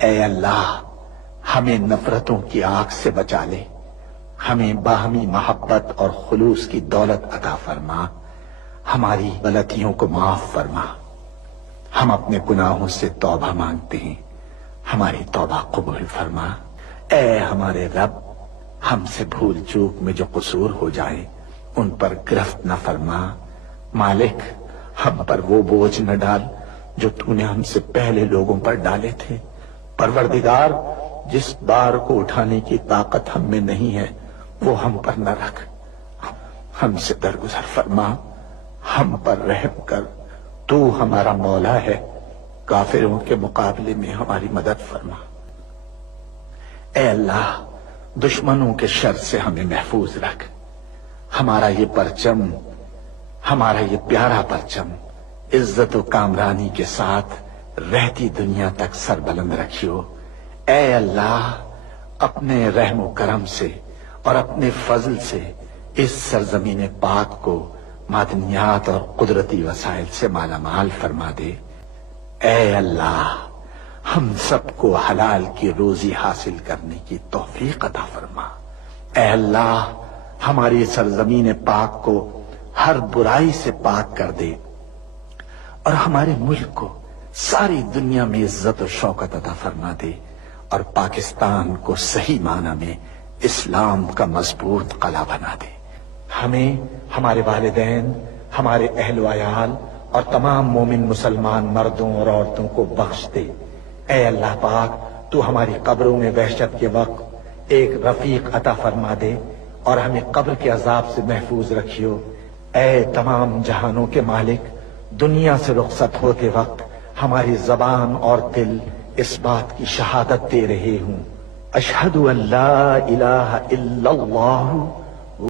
اے اللہ ہمیں نفرتوں کی آگ سے بچا لے، ہمیں باہمی محبت اور خلوص کی دولت عطا فرما، ہماری غلطیوں کو معاف فرما۔ ہم اپنے گناہوں سے توبہ مانگتے ہیں، ہماری توبہ قبول فرما۔ اے ہمارے رب، ہم سے بھول چوک میں جو قصور ہو جائے ان پر گرفت نہ فرما۔ مالک، ہم پر وہ بوجھ نہ ڈال جو تو نے ہم سے پہلے لوگوں پر ڈالے تھے۔ پروردگار، جس بار کو اٹھانے کی طاقت ہم میں نہیں ہے وہ ہم پر نہ رکھ، ہم سے درگزر فرما، ہم پر رحم کر۔ تو ہمارا مولا ہے، کافروں کے مقابلے میں ہماری مدد فرما۔ اے اللہ، دشمنوں کے شر سے ہمیں محفوظ رکھ۔ ہمارا یہ پرچم، ہمارا یہ پیارا پرچم عزت و کامرانی کے ساتھ رہتی دنیا تک سربلند رکھیو۔ اے اللہ، اپنے رحم و کرم سے اور اپنے فضل سے اس سرزمین پاک کو معدنیات اور قدرتی وسائل سے مالا مال فرما دے۔ اے اللہ، ہم سب کو حلال کی روزی حاصل کرنے کی توفیق عطا فرما۔ اے اللہ، ہماری سرزمین پاک کو ہر برائی سے پاک کر دے اور ہمارے ملک کو ساری دنیا میں عزت و شوکت عطا فرما دے، اور پاکستان کو صحیح معنی میں اسلام کا مضبوط قلعہ بنا دے۔ ہمیں، ہمارے والدین، ہمارے اہل و عیال اور تمام مومن مسلمان مردوں اور عورتوں کو بخش دے۔ اے اللہ پاک، تو ہماری قبروں میں وحشت کے وقت ایک رفیق عطا فرما دے اور ہمیں قبر کے عذاب سے محفوظ رکھیو۔ اے تمام جہانوں کے مالک، دنیا سے رخصت ہوتے وقت ہماری زبان اور دل اس بات کی شہادت دے رہے ہوں، اشہد ان لا الہ الا اللہ